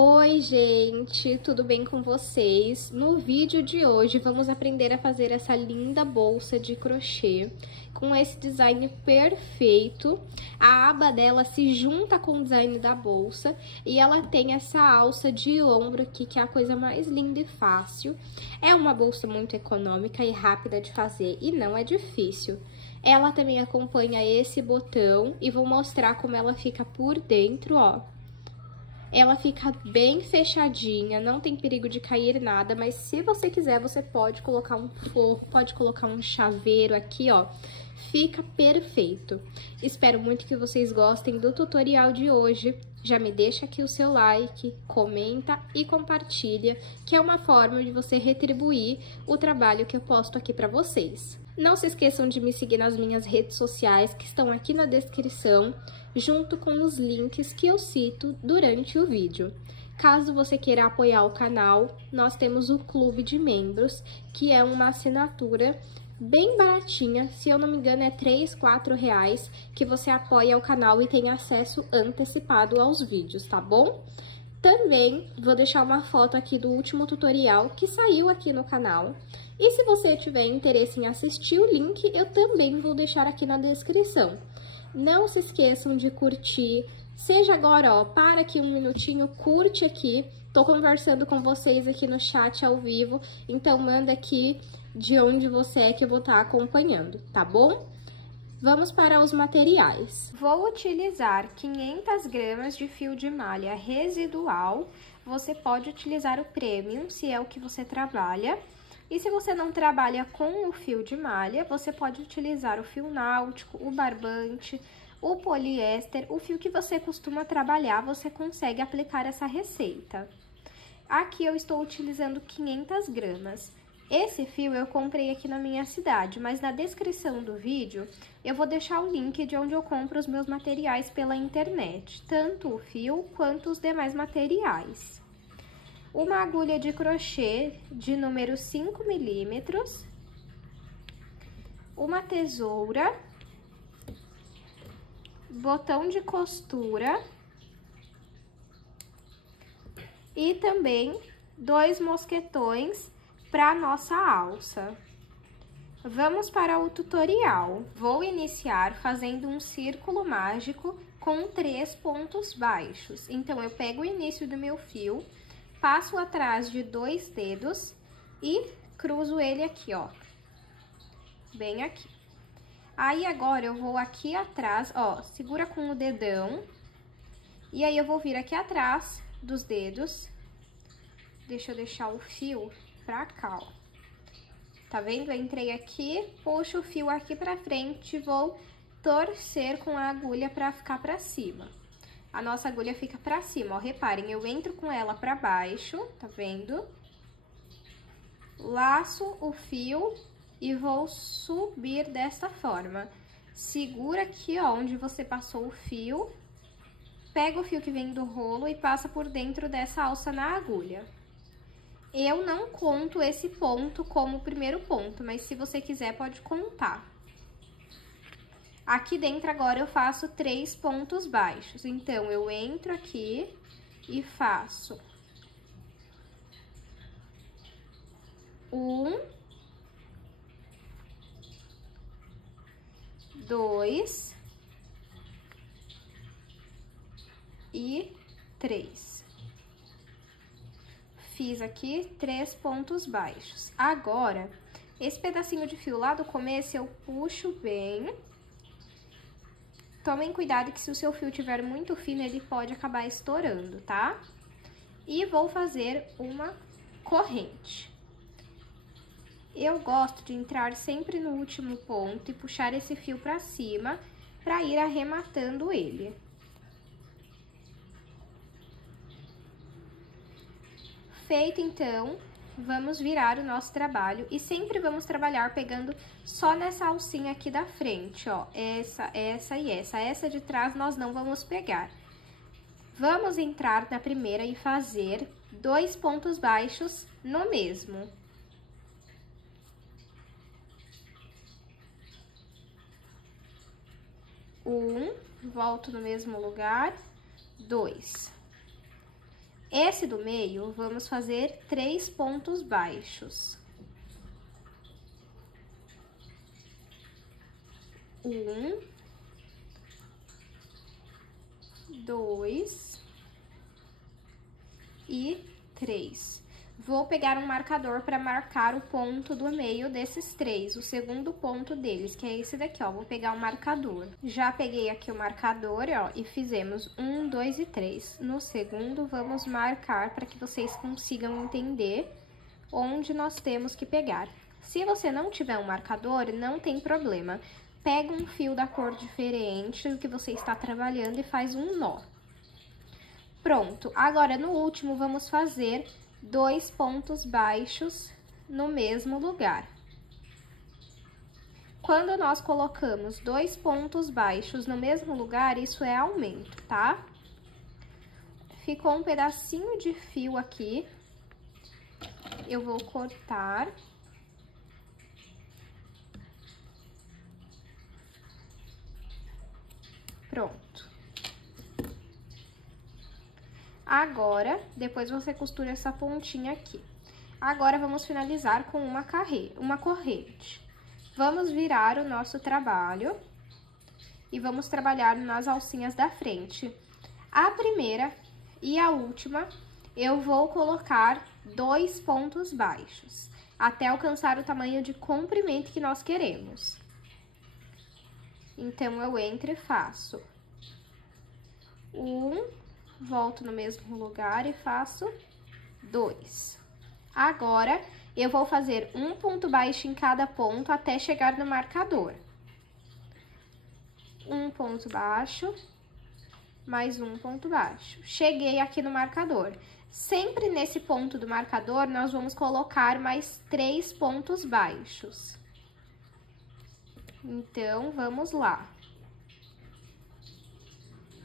Oi, gente, tudo bem com vocês? No vídeo de hoje vamos aprender a fazer essa linda bolsa de crochê com esse design perfeito. A aba dela se junta com o design da bolsa e ela tem essa alça de ombro aqui, que é a coisa mais linda e fácil. É uma bolsa muito econômica e rápida de fazer e não é difícil. Ela também acompanha esse botão e vou mostrar como ela fica por dentro, ó. Ela fica bem fechadinha, não tem perigo de cair nada, mas se você quiser, você pode colocar um forro, pode colocar um chaveiro aqui, ó. Fica perfeito. Espero muito que vocês gostem do tutorial de hoje. Já me deixa aqui o seu like, comenta e compartilha, que é uma forma de você retribuir o trabalho que eu posto aqui pra vocês. Não se esqueçam de me seguir nas minhas redes sociais, que estão aqui na descrição, junto com os links que eu cito durante o vídeo. Caso você queira apoiar o canal, nós temos o Clube de Membros, que é uma assinatura bem baratinha, se eu não me engano é R$3, R$4, que você apoia o canal e tem acesso antecipado aos vídeos, tá bom? Também vou deixar uma foto aqui do último tutorial que saiu aqui no canal. E se você tiver interesse em assistir o link, eu também vou deixar aqui na descrição. Não se esqueçam de curtir, seja agora, ó, para aqui um minutinho, curte aqui. Tô conversando com vocês aqui no chat ao vivo, então manda aqui de onde você é que eu vou estar acompanhando, tá bom? Vamos para os materiais. Vou utilizar 500 gramas de fio de malha residual. Você pode utilizar o premium, se é o que você trabalha. E se você não trabalha com o fio de malha, você pode utilizar o fio náutico, o barbante, o poliéster, o fio que você costuma trabalhar, você consegue aplicar essa receita. Aqui eu estou utilizando 500 gramas. Esse fio eu comprei aqui na minha cidade, mas na descrição do vídeo eu vou deixar o link de onde eu compro os meus materiais pela internet, tanto o fio quanto os demais materiais. Uma agulha de crochê de número 5 milímetros, uma tesoura, botão de costura e também 2 mosquetões para nossa alça. Vamos para o tutorial. Vou iniciar fazendo um círculo mágico com 3 pontos baixos. Então, eu pego o início do meu fio, passo atrás de 2 dedos e cruzo ele aqui, ó. Bem aqui. Aí, agora, eu vou aqui atrás, ó, segura com o dedão. E aí, eu vou vir aqui atrás dos dedos. Deixa eu deixar o fio pra cá, ó. Tá vendo? Eu entrei aqui, puxo o fio aqui pra frente e vou torcer com a agulha pra ficar pra cima. A nossa agulha fica pra cima, ó. Reparem, eu entro com ela pra baixo, tá vendo? Laço o fio e vou subir desta forma. Segura aqui, ó, onde você passou o fio. Pega o fio que vem do rolo e passa por dentro dessa alça na agulha. Eu não conto esse ponto como o primeiro ponto, mas se você quiser, pode contar. Aqui dentro, agora, eu faço 3 pontos baixos. Então, eu entro aqui e faço 1, 2 e 3. Fiz aqui 3 pontos baixos. Agora, esse pedacinho de fio lá do começo, eu puxo bem. Tomem cuidado que se o seu fio tiver muito fino, ele pode acabar estourando, tá? E vou fazer uma corrente. Eu gosto de entrar sempre no último ponto e puxar esse fio pra cima, pra ir arrematando ele. Feito, então, vamos virar o nosso trabalho e sempre vamos trabalhar pegando só nessa alcinha aqui da frente, ó. Essa e essa. Essa de trás nós não vamos pegar. Vamos entrar na primeira e fazer 2 pontos baixos no mesmo. Volto no mesmo lugar, 2. Esse do meio, vamos fazer 3 pontos baixos. 1, 2 e 3. Vou pegar um marcador para marcar o ponto do meio desses 3, o segundo ponto deles, que é esse daqui, ó. Vou pegar o marcador. Já peguei aqui o marcador, ó, e fizemos 1, 2 e 3. No segundo, vamos marcar para que vocês consigam entender onde nós temos que pegar. Se você não tiver um marcador, não tem problema. Pega um fio da cor diferente do que você está trabalhando e faz um nó. Pronto, agora no último vamos fazer 2 pontos baixos no mesmo lugar. Quando nós colocamos 2 pontos baixos no mesmo lugar, isso é aumento, tá? Ficou um pedacinho de fio aqui, eu vou cortar. Pronto. Agora, depois você costura essa pontinha aqui. Agora, vamos finalizar com uma corrente. Vamos virar o nosso trabalho e vamos trabalhar nas alcinhas da frente. A primeira e a última, eu vou colocar 2 pontos baixos, até alcançar o tamanho de comprimento que nós queremos. Então, eu entro e faço 1, volto no mesmo lugar e faço 2. Agora, eu vou fazer um ponto baixo em cada ponto até chegar no marcador. Um ponto baixo, mais um ponto baixo. Cheguei aqui no marcador. Sempre nesse ponto do marcador, nós vamos colocar mais 3 pontos baixos. Então, vamos lá.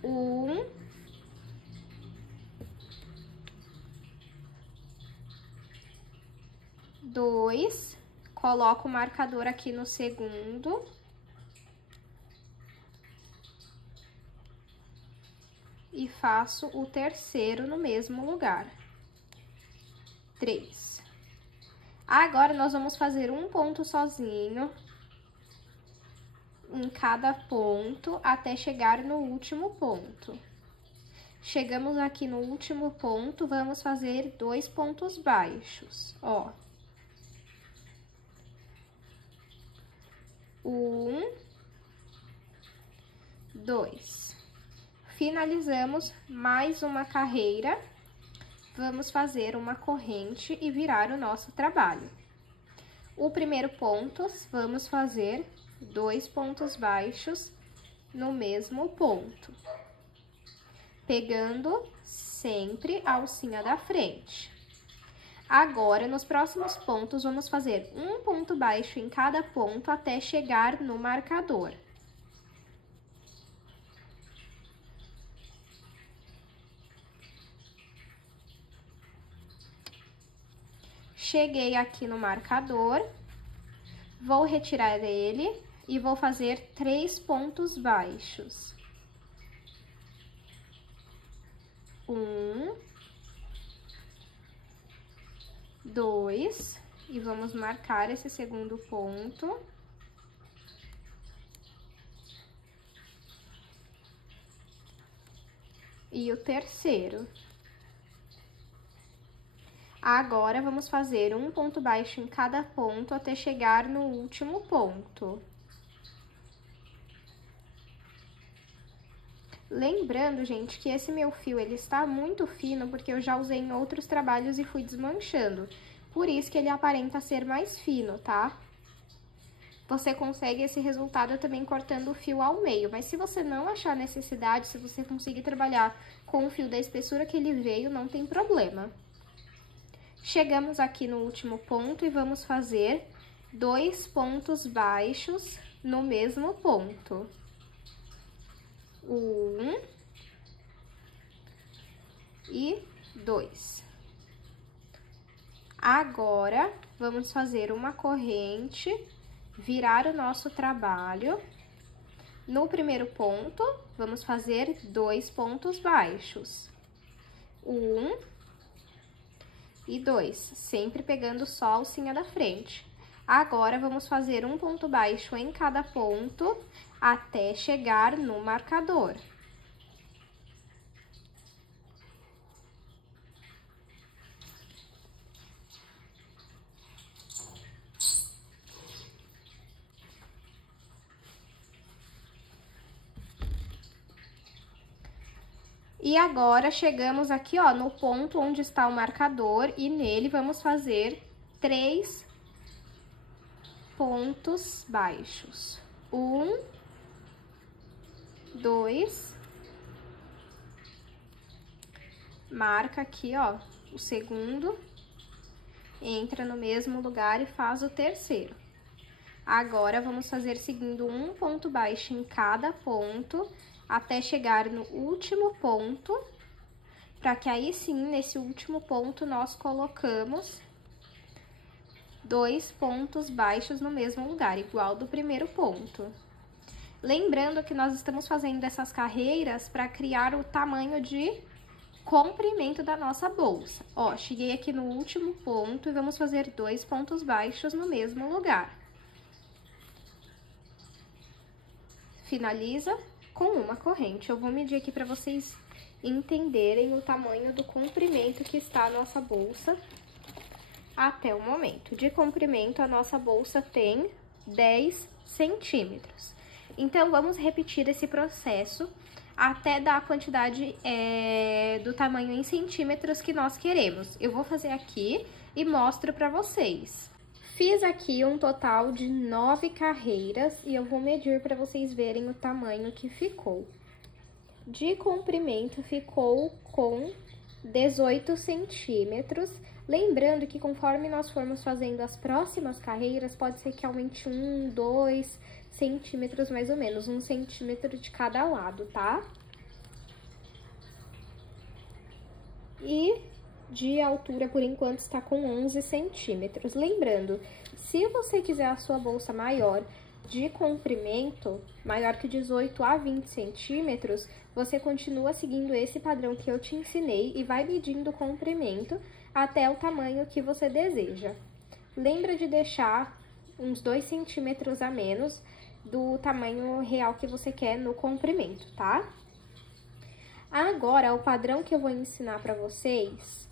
1, 2, coloco o marcador aqui no segundo. E faço o terceiro no mesmo lugar. 3. Agora, nós vamos fazer um ponto sozinho em cada ponto, até chegar no último ponto. Chegamos aqui no último ponto, vamos fazer 2 pontos baixos, ó. 1, 2. Finalizamos mais uma carreira, vamos fazer uma corrente e virar o nosso trabalho. O primeiro ponto, vamos fazer 2 pontos baixos no mesmo ponto, pegando sempre a alcinha da frente. Agora, nos próximos pontos, vamos fazer um ponto baixo em cada ponto até chegar no marcador. Cheguei aqui no marcador, vou retirar ele e vou fazer 3 pontos baixos. 1, 2, e vamos marcar esse segundo ponto. E o terceiro. Agora, vamos fazer um ponto baixo em cada ponto até chegar no último ponto. Lembrando, gente, que esse meu fio, ele está muito fino, porque eu já usei em outros trabalhos e fui desmanchando. Por isso que ele aparenta ser mais fino, tá? Você consegue esse resultado também cortando o fio ao meio, mas se você não achar necessidade, se você conseguir trabalhar com o fio da espessura que ele veio, não tem problema. Chegamos aqui no último ponto e vamos fazer 2 pontos baixos no mesmo ponto. 1 e 2. Agora, vamos fazer uma corrente, virar o nosso trabalho. No primeiro ponto, vamos fazer 2 pontos baixos. 1 e 2, sempre pegando só a alcinha da frente. Agora, vamos fazer um ponto baixo em cada ponto até chegar no marcador. E agora, chegamos aqui, ó, no ponto onde está o marcador e nele vamos fazer 3 pontos baixos. 1, 2, marca aqui, ó, o segundo, entra no mesmo lugar e faz o terceiro. Agora, vamos fazer seguindo um ponto baixo em cada ponto, até chegar no último ponto, para que aí sim, nesse último ponto, nós colocamos 2 pontos baixos no mesmo lugar, igual do primeiro ponto. Lembrando que nós estamos fazendo essas carreiras para criar o tamanho de comprimento da nossa bolsa. Ó, cheguei aqui no último ponto e vamos fazer 2 pontos baixos no mesmo lugar. Finaliza com uma corrente. Eu vou medir aqui para vocês entenderem o tamanho do comprimento que está a nossa bolsa até o momento. De comprimento, a nossa bolsa tem 10 centímetros. Então, vamos repetir esse processo até dar a quantidade do tamanho em centímetros que nós queremos. Eu vou fazer aqui e mostro para vocês. Fiz aqui um total de 9 carreiras e eu vou medir para vocês verem o tamanho que ficou. De comprimento, ficou com 18 centímetros. Lembrando que conforme nós formos fazendo as próximas carreiras, pode ser que aumente 1, 2 centímetros mais ou menos, 1 centímetro de cada lado, tá? E de altura, por enquanto, está com 11 centímetros. Lembrando, se você quiser a sua bolsa maior, de comprimento, maior que 18 a 20 centímetros, você continua seguindo esse padrão que eu te ensinei e vai medindo o comprimento até o tamanho que você deseja. Lembra de deixar uns 2 centímetros a menos do tamanho real que você quer no comprimento, tá? Agora, o padrão que eu vou ensinar para vocês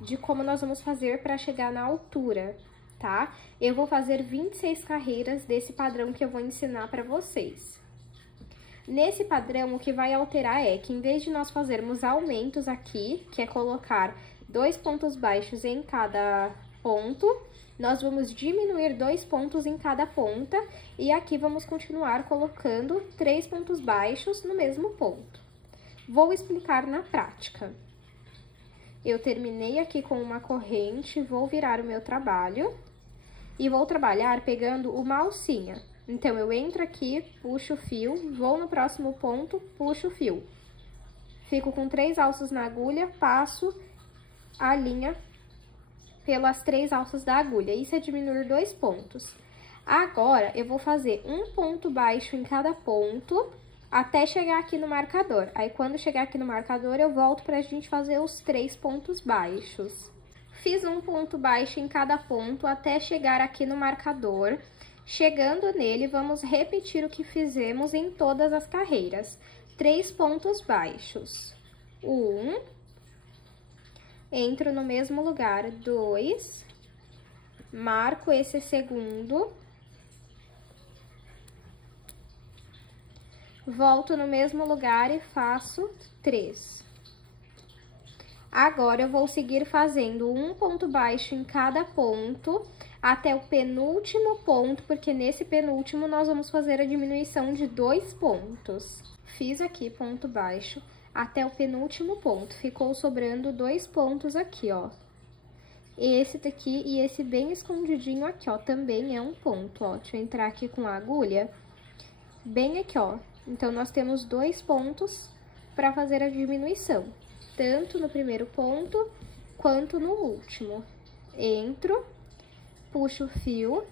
de como nós vamos fazer para chegar na altura, tá? Eu vou fazer 26 carreiras desse padrão que eu vou ensinar para vocês. Nesse padrão, o que vai alterar é que em vez de nós fazermos aumentos aqui, que é colocar 2 pontos baixos em cada ponto, nós vamos diminuir 2 pontos em cada ponta e aqui vamos continuar colocando 3 pontos baixos no mesmo ponto. Vou explicar na prática. Eu terminei aqui com uma corrente, vou virar o meu trabalho e vou trabalhar pegando uma alcinha. Então, eu entro aqui, puxo o fio, vou no próximo ponto, puxo o fio. Fico com 3 alças na agulha, passo a linha pelas 3 alças da agulha. Isso é diminuir 2 pontos. Agora, eu vou fazer um ponto baixo em cada ponto até chegar aqui no marcador. Aí, quando chegar aqui no marcador, eu volto pra gente fazer os 3 pontos baixos. Fiz um ponto baixo em cada ponto até chegar aqui no marcador. Chegando nele, vamos repetir o que fizemos em todas as carreiras. 3 pontos baixos. 1, entro no mesmo lugar, 2, marco esse segundo, volto no mesmo lugar e faço 3. Agora, eu vou seguir fazendo um ponto baixo em cada ponto até o penúltimo ponto, porque nesse penúltimo nós vamos fazer a diminuição de 2 pontos. Fiz aqui ponto baixo até o penúltimo ponto, ficou sobrando 2 pontos aqui, ó. Esse daqui e esse bem escondidinho aqui, ó, também é um ponto, ó. Deixa eu entrar aqui com a agulha, bem aqui, ó. Então, nós temos 2 pontos para fazer a diminuição, tanto no primeiro ponto quanto no último. Entro, puxo o fio,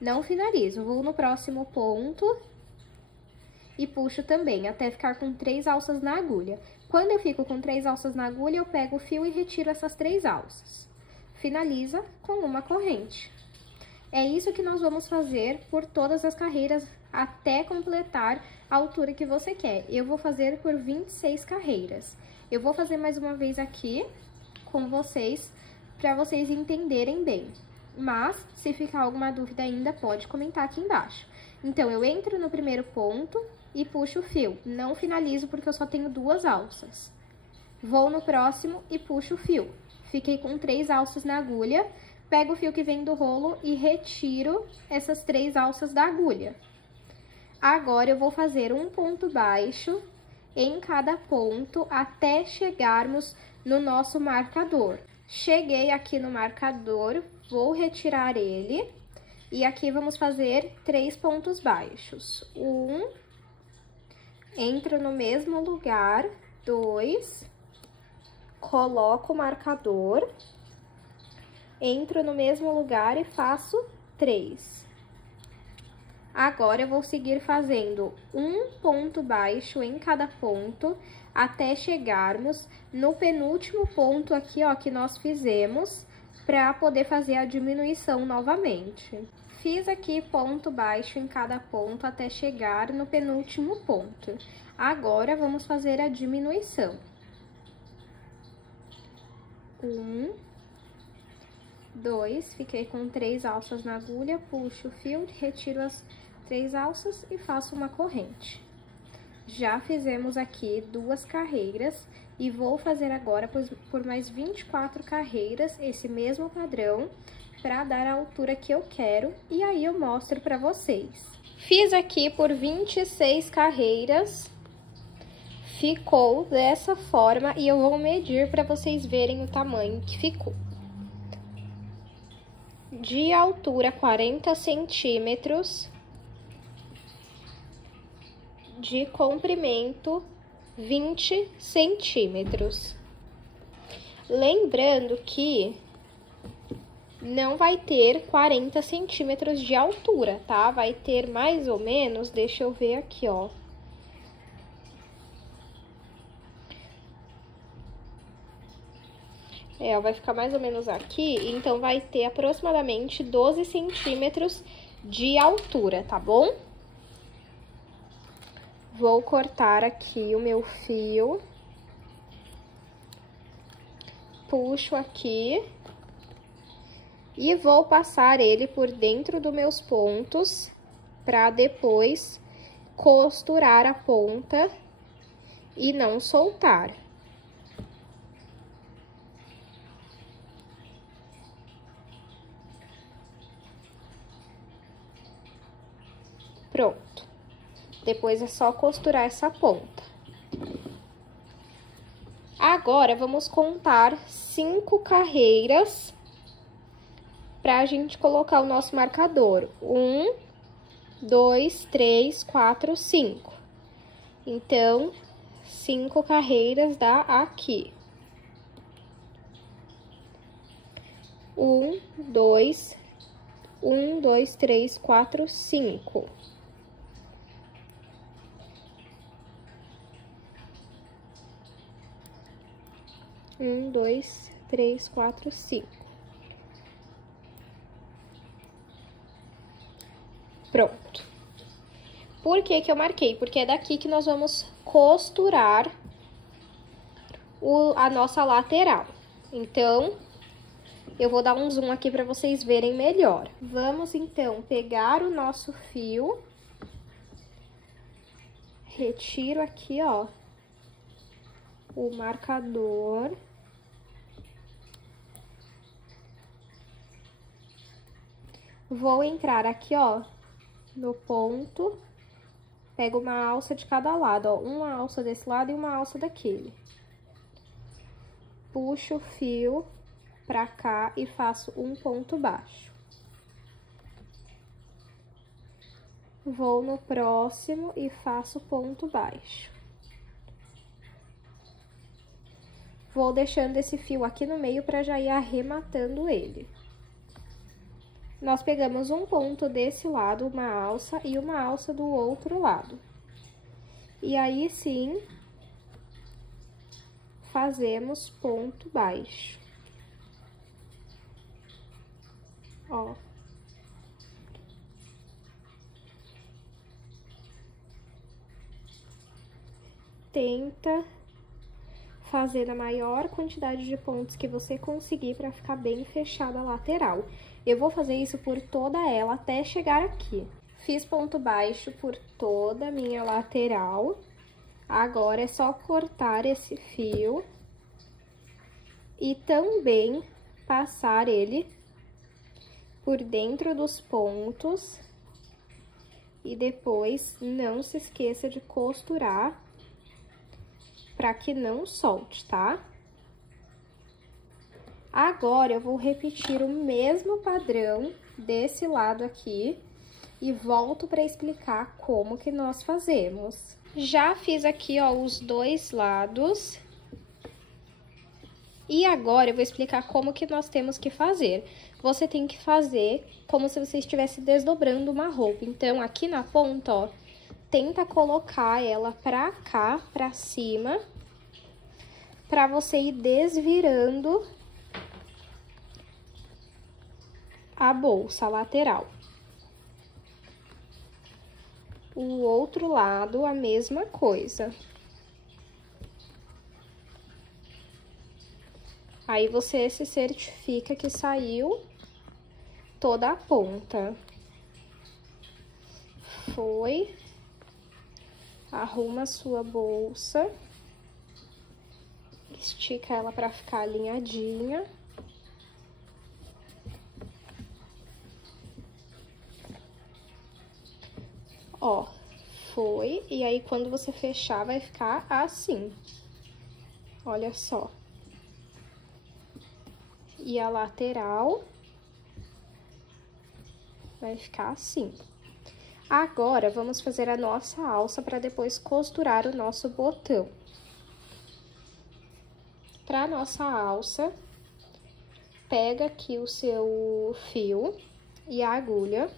não finalizo, vou no próximo ponto e puxo também, até ficar com 3 alças na agulha. Quando eu fico com 3 alças na agulha, eu pego o fio e retiro essas 3 alças. Finaliza com uma corrente. É isso que nós vamos fazer por todas as carreiras até completar a altura que você quer. Eu vou fazer por 26 carreiras. Eu vou fazer mais uma vez aqui com vocês, para vocês entenderem bem. Mas, se ficar alguma dúvida ainda, pode comentar aqui embaixo. Então, eu entro no primeiro ponto e puxo o fio. Não finalizo porque eu só tenho 2 alças. Vou no próximo e puxo o fio. Fiquei com 3 alças na agulha. Pego o fio que vem do rolo e retiro essas 3 alças da agulha. Agora, eu vou fazer um ponto baixo em cada ponto até chegarmos no nosso marcador. Cheguei aqui no marcador, vou retirar ele e aqui vamos fazer 3 pontos baixos. 1, entro no mesmo lugar, 2, coloco o marcador, entro no mesmo lugar e faço 3. Agora, eu vou seguir fazendo um ponto baixo em cada ponto, até chegarmos no penúltimo ponto aqui, ó, que nós fizemos, para poder fazer a diminuição novamente. Fiz aqui ponto baixo em cada ponto, até chegar no penúltimo ponto. Agora, vamos fazer a diminuição. 1, 2, fiquei com 3 alças na agulha, puxo o fio, retiro as 3 alças e faço uma corrente. Já fizemos aqui 2 carreiras e vou fazer agora por mais 24 carreiras esse mesmo padrão para dar a altura que eu quero e aí eu mostro para vocês. Fiz aqui por 26 carreiras, ficou dessa forma e eu vou medir para vocês verem o tamanho que ficou. De altura 40 centímetros. De comprimento 20 centímetros. Lembrando que não vai ter 40 centímetros de altura, tá? Vai ter mais ou menos, deixa eu ver aqui, ó. Vai ficar mais ou menos aqui, então vai ter aproximadamente 12 centímetros de altura, tá bom? Vou cortar aqui o meu fio, puxo aqui e vou passar ele por dentro dos meus pontos para depois costurar a ponta e não soltar. Pronto. Depois é só costurar essa ponta. Agora, vamos contar 5 carreiras pra gente colocar o nosso marcador. 1, 2, 3, 4, 5. Então, 5 carreiras dá aqui. 1, 2, 3, 4, 5. 1, 2, 3, 4, 5. Pronto. Por que que eu marquei? Porque é daqui que nós vamos costurar a nossa lateral. Então, eu vou dar um zoom aqui para vocês verem melhor. Vamos, então, pegar o nosso fio. Retiro aqui, ó, o marcador. Vou entrar aqui, ó, no ponto, pego uma alça de cada lado, ó, uma alça desse lado e uma alça daquele. Puxo o fio pra cá e faço um ponto baixo. Vou no próximo e faço ponto baixo. Vou deixando esse fio aqui no meio pra já ir arrematando ele. Nós pegamos um ponto desse lado, uma alça, e uma alça do outro lado. E aí, sim, fazemos ponto baixo. Ó. Tenta fazer a maior quantidade de pontos que você conseguir para ficar bem fechada a lateral. Eu vou fazer isso por toda ela até chegar aqui. Fiz ponto baixo por toda a minha lateral. Agora é só cortar esse fio e também passar ele por dentro dos pontos. E depois não se esqueça de costurar para que não solte, tá? Agora, eu vou repetir o mesmo padrão desse lado aqui e volto para explicar como que nós fazemos. Já fiz aqui, ó, os dois lados. E agora, eu vou explicar como que nós temos que fazer. Você tem que fazer como se você estivesse desdobrando uma roupa. Então, aqui na ponta, ó, tenta colocar ela pra cá, pra cima, pra você ir desvirando a bolsa lateral. O outro lado, a mesma coisa. Aí, você se certifica que saiu toda a ponta. Foi. Arruma a sua bolsa. Estica ela pra ficar alinhadinha. Ó, foi. E aí, quando você fechar, vai ficar assim. Olha só. E a lateral vai ficar assim. Agora, vamos fazer a nossa alça para depois costurar o nosso botão. Para nossa alça, pega aqui o seu fio e a agulha.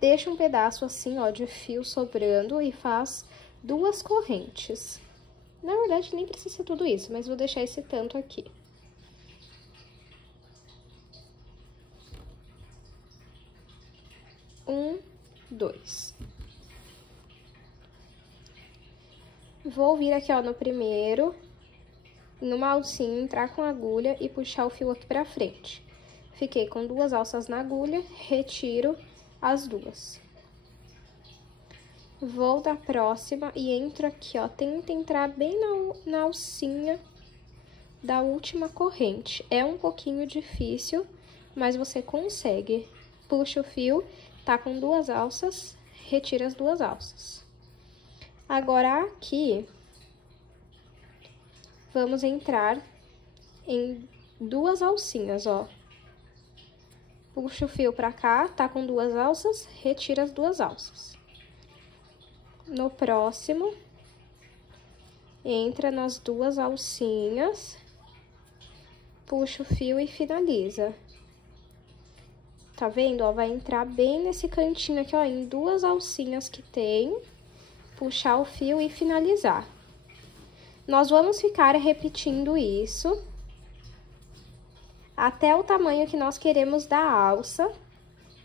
Deixa um pedaço assim, ó, de fio sobrando e faz 2 correntes. Na verdade, nem precisa ser tudo isso, mas vou deixar esse tanto aqui. Um, 2. Vou vir aqui, ó, no primeiro, numa alcinha, entrar com a agulha e puxar o fio aqui pra frente. Fiquei com 2 alças na agulha, retiro as 2. Vou da próxima e entro aqui, ó, tenta entrar bem na alcinha da última corrente. É um pouquinho difícil, mas você consegue. Puxa o fio, tá com 2 alças, retira as 2 alças. Agora, aqui, vamos entrar em 2 alcinhas, ó. Puxa o fio pra cá, tá com 2 alças, retira as 2 alças. No próximo, entra nas 2 alcinhas, puxa o fio e finaliza. Tá vendo, ó? Vai entrar bem nesse cantinho aqui, ó, em 2 alcinhas que tem, puxar o fio e finalizar. Nós vamos ficar repetindo isso até o tamanho que nós queremos da alça,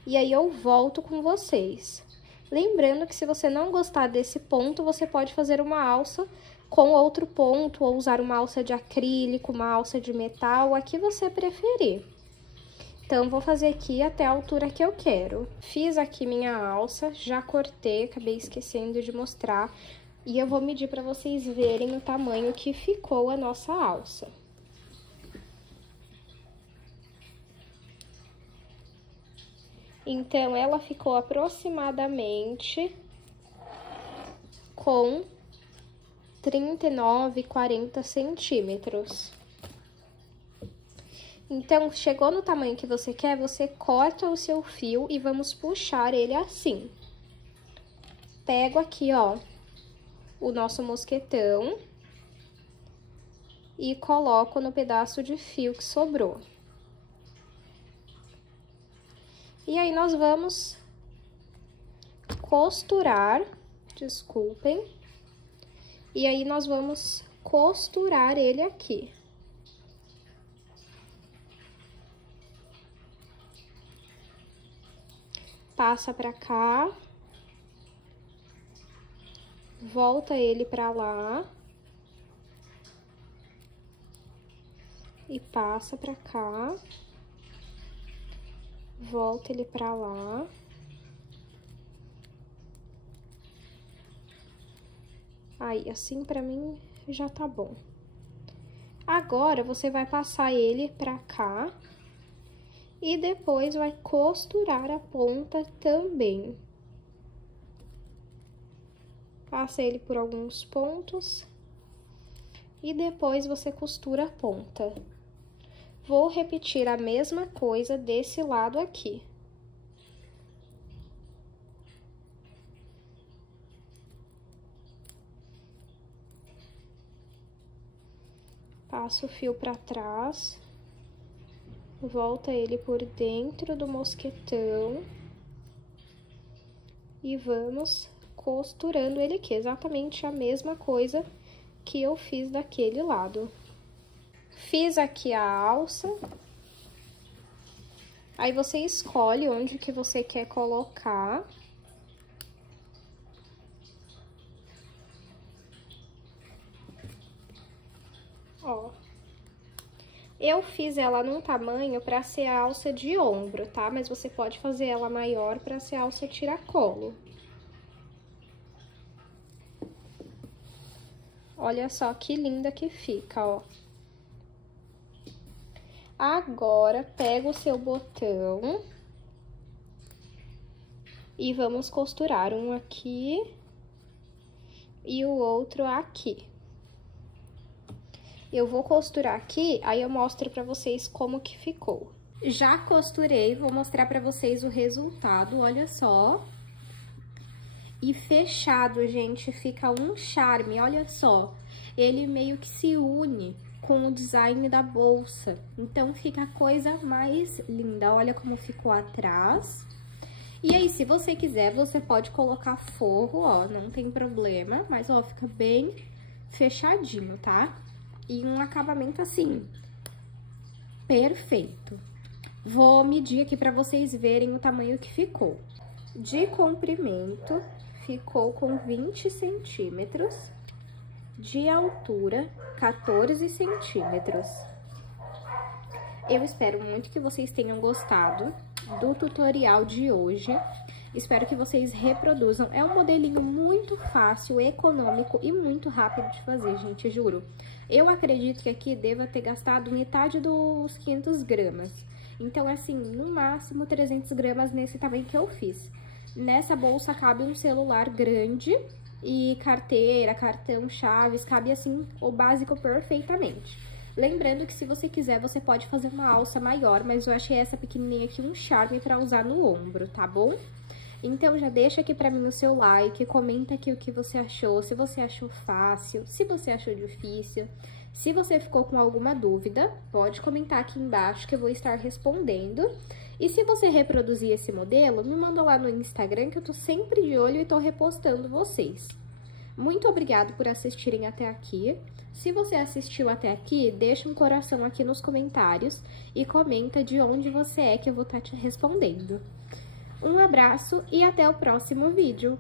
e aí eu volto com vocês. Lembrando que se você não gostar desse ponto, você pode fazer uma alça com outro ponto, ou usar uma alça de acrílico, uma alça de metal, a que você preferir. Então, vou fazer aqui até a altura que eu quero. Fiz aqui minha alça, já cortei, acabei esquecendo de mostrar, e eu vou medir para vocês verem o tamanho que ficou a nossa alça. Então, ela ficou aproximadamente com 39, 40 centímetros. Então, chegou no tamanho que você quer, você corta o seu fio e vamos puxar ele assim. Pego aqui, ó, o nosso mosquetão e coloco no pedaço de fio que sobrou. E aí, nós vamos costurar, desculpem, e aí nós vamos costurar ele aqui. Passa pra cá. Volta ele pra lá. E passa pra cá. Volta ele pra lá. Aí, assim pra mim já tá bom. Agora, você vai passar ele pra cá. E depois vai costurar a ponta também. Passa ele por alguns pontos. E depois você costura a ponta. Vou repetir a mesma coisa desse lado aqui. Passa o fio pra trás. Volta ele por dentro do mosquetão. E vamos costurando ele aqui, exatamente a mesma coisa que eu fiz daquele lado. Fiz aqui a alça. Aí você escolhe onde que você quer colocar. Ó. Eu fiz ela num tamanho pra ser a alça de ombro, tá? Mas você pode fazer ela maior pra ser a alça tiracolo. Olha só que linda que fica, ó. Agora, pega o seu botão e vamos costurar um aqui e o outro aqui. Eu vou costurar aqui, aí eu mostro pra vocês como que ficou. Já costurei, vou mostrar pra vocês o resultado, olha só. E fechado, gente, fica um charme, olha só. Ele meio que se une com o design da bolsa. Então, fica a coisa mais linda. Olha como ficou atrás. E aí, se você quiser, você pode colocar forro, ó, não tem problema. Mas, ó, fica bem fechadinho, tá? E um acabamento assim, perfeito. Vou medir aqui pra vocês verem o tamanho que ficou. De comprimento, ficou com 20 centímetros. De altura, 14 centímetros. Eu espero muito que vocês tenham gostado do tutorial de hoje. Espero que vocês reproduzam. É um modelinho muito fácil, econômico e muito rápido de fazer, gente, juro. Eu acredito que aqui deva ter gastado metade dos 500 gramas. Então, assim, no máximo 300 gramas nesse tamanho que eu fiz. Nessa bolsa cabe um celular grande e carteira, cartão, chaves, cabe assim o básico perfeitamente. Lembrando que se você quiser, você pode fazer uma alça maior, mas eu achei essa pequenininha aqui um charme pra usar no ombro, tá bom? Então, já deixa aqui pra mim o seu like, comenta aqui o que você achou, se você achou fácil, se você achou difícil. Se você ficou com alguma dúvida, pode comentar aqui embaixo que eu vou estar respondendo. E se você reproduzir esse modelo, me manda lá no Instagram que eu tô sempre de olho e tô repostando vocês. Muito obrigada por assistirem até aqui. Se você assistiu até aqui, deixa um coração aqui nos comentários e comenta de onde você é que eu vou estar te respondendo. Um abraço e até o próximo vídeo!